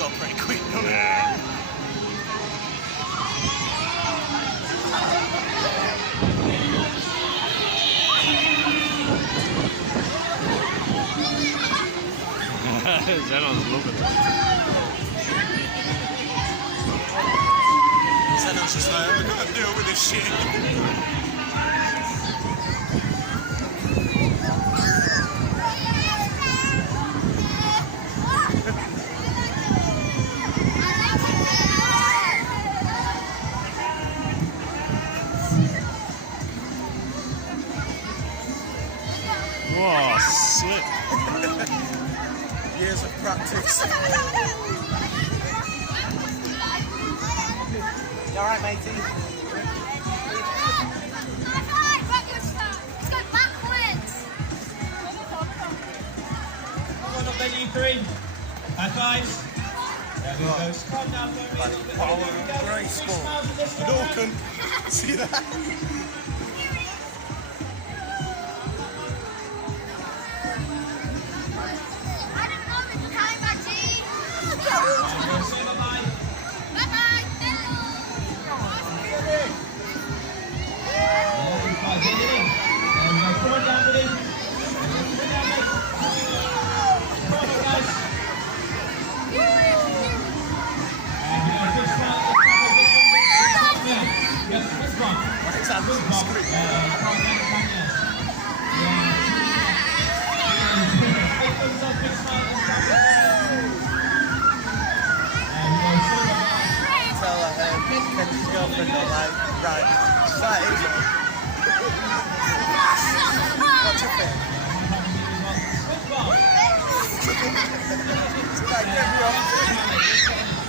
got pretty quick, doesn't it? Yeah. Zenon's loving it. Zenon's just like, I've got to deal with this shit. Whoa, slip. Years of practice. You alright, matey? Come on up then, you three. High fives. There we go. Calm down for me a little bit. Power There we go. great Big sport. smiles at this one. Dorcan. See that? Say bye-bye. There we go. Get it in. There we go. Come on down, buddy. Come on down, mate. Come on, guys. There we go. Big smile. Yeah. Yes, this one. Right hand Good to the one. screen. Big thumbs up, big smile. There we go. Tell Ken's girlfriend, they're like, right, that is it. What's your thing? Good one. Right, get me off.